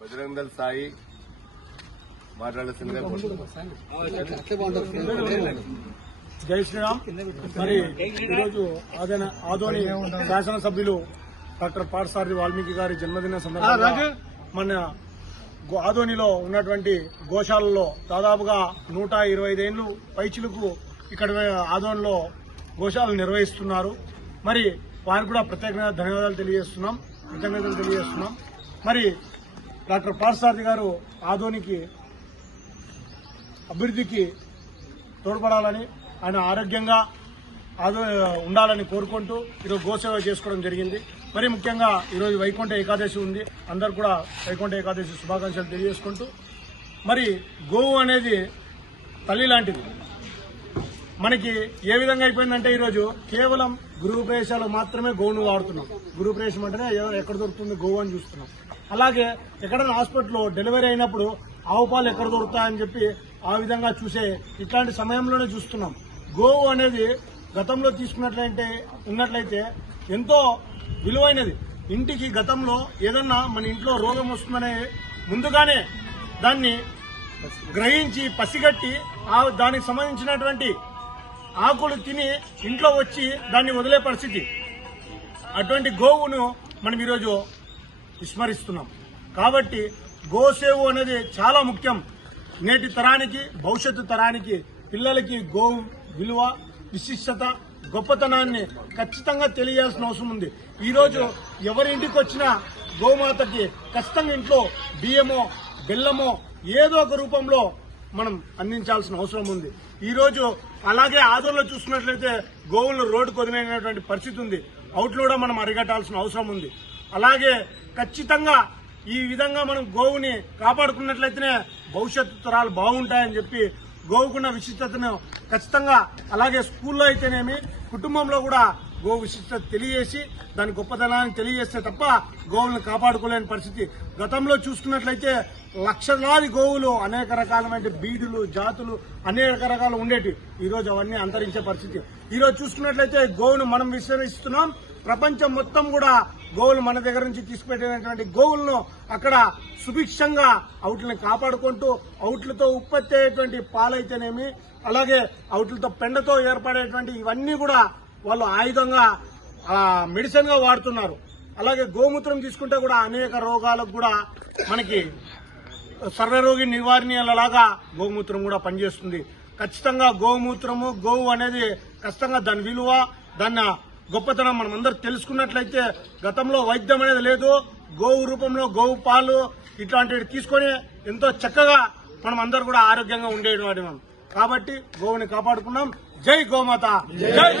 బజరంగల్ సాయి మాట్లాడాల్సిందిగా జై శ్రీరామ్. మరి ఈరోజు ఆదోని ఆదోని శాసనసభ్యులు డాక్టర్ పాఠసారథి వాల్మీకి గారి జన్మదిన సందర్భంగా మన గో- ఆదోనిలో ఉన్నటువంటి గోశాలలో దాదాపుగా నూట ఇరవై ఐదేళ్ళు పైచిలకు ఇక్కడ ఆదోనిలో గోశాలను నిర్వహిస్తున్నారు. మరి వారికి కూడా ప్రత్యేకంగా ధన్యవాదాలు తెలియజేస్తున్నాం. కృతజ్ఞతలు తెలియజేస్తున్నాం. మరి డాక్టర్ పార్సారథి గారు ఆదోనికి అభివృద్ధికి తోడ్పడాలని ఆయన ఆరోగ్యంగా ఆదో ఉండాలని కోరుకుంటూ ఈరోజు గోసేవ చేసుకోవడం జరిగింది. మరి ముఖ్యంగా ఈరోజు వైకుంఠ ఏకాదశి ఉంది. అందరు కూడా వైకుంఠ ఏకాదశి శుభాకాంక్షలు తెలియజేసుకుంటూ. మరి గోవు అనేది తల్లి లాంటిది. మనకి ఏ విధంగా అయిపోయిందంటే ఈరోజు కేవలం గృహ ప్రవేశాలకు మాత్రమే గోవును వాడుతున్నాం. గృహ ప్రవేశం అంటేనే ఎక్కడ దొరుకుతుంది? గోవు అని చూస్తున్నాం. అలాగే ఎక్కడైనా హాస్పిటల్లో డెలివరీ అయినప్పుడు ఆవు పాలు ఎక్కడ దొరుకుతాయని చెప్పి ఆ విధంగా చూసే ఇట్లాంటి సమయంలోనే చూస్తున్నాం. గోవు అనేది గతంలో తీసుకున్నట్లయితే ఉన్నట్లయితే ఎంతో విలువైనది. ఇంటికి గతంలో ఏదన్నా మన ఇంట్లో రోగం వస్తుందనే ముందుగానే దాన్ని గ్రహించి పసిగట్టి ఆ దానికి సంబంధించినటువంటి ఆకులు తిని ఇంట్లో వచ్చి దాన్ని వదిలే పరిస్థితి. అటువంటి గోవును మనం ఈరోజు విస్మరిస్తున్నాం. కాబట్టి గోసేవు అనేది చాలా ముఖ్యం. నేటి తరానికి భవిష్యత్తు తరానికి పిల్లలకి గోవు విలువ విశిష్టత గొప్పతనాన్ని ఖచ్చితంగా తెలియాల్సిన అవసరం ఉంది. ఈరోజు ఎవరి ఇంటికి వచ్చినా గోమాతకి ఖచ్చితంగా ఇంట్లో బియ్యమో బెల్లమో ఏదో ఒక రూపంలో మనం అందించాల్సిన అవసరం ఉంది. ఈరోజు అలాగే ఆదోళనలో చూసుకున్నట్లయితే గోవులు రోడ్డు కొదినైనటువంటి పరిస్థితి ఉంది. అవుట్లు కూడా మనం అరిగట్టాల్సిన అవసరం ఉంది. అలాగే ఖచ్చితంగా ఈ విధంగా మనం గోవుని కాపాడుకున్నట్లయితేనే భవిష్యత్తు తరాలు బాగుంటాయని చెప్పి గోవుకున్న విశిష్టతను ఖచ్చితంగా అలాగే స్కూల్లో అయితేనేమి కుటుంబంలో కూడా గో విశిష్టత తెలియజేసి దాని గొప్పతనాన్ని తెలియజేస్తే తప్ప గోవులను కాపాడుకోలేని పరిస్థితి. గతంలో చూసుకున్నట్లయితే లక్షలాది గోవులు అనేక రకాలమైన బీడులు జాతులు అనేక రకాలు ఉండేవి ఈరోజు అవన్నీ అంతరించే పరిస్థితి. ఈ రోజు చూసుకున్నట్లయితే గోవును మనం విశ్వసిస్తున్నాం ప్రపంచం మొత్తం కూడా గోవులు మన దగ్గర నుంచి తీసుకుపెట్టినటువంటి గోవులను అక్కడ సుభిక్షంగా అవుట్లను కాపాడుకుంటూ అవుట్లతో ఉత్పత్తి అయ్యేటువంటి పాలైతేనేమి అలాగే అవుట్లతో పెండతో ఏర్పడేటువంటి ఇవన్నీ కూడా వాళ్ళు ఆయుధంగా మెడిసిన్గా వాడుతున్నారు. అలాగే గోమూత్రం తీసుకుంటే కూడా అనేక రోగాలకు కూడా మనకి సర్వరోగి నివారణలాగా గోమూత్రం కూడా పనిచేస్తుంది. ఖచ్చితంగా గోమూత్రము గోవు అనేది ఖచ్చితంగా దాని విలువ దాని గొప్పతనం మనం అందరూ తెలుసుకున్నట్లయితే గతంలో వైద్యం అనేది లేదు. గోవు రూపంలో గోవు పాలు ఇట్లాంటివి తీసుకొని ఎంతో చక్కగా మనం అందరూ కూడా ఆరోగ్యంగా ఉండేవాడి మనం. కాబట్టి గోవుని కాపాడుకున్నాం. జై గోమాత. జై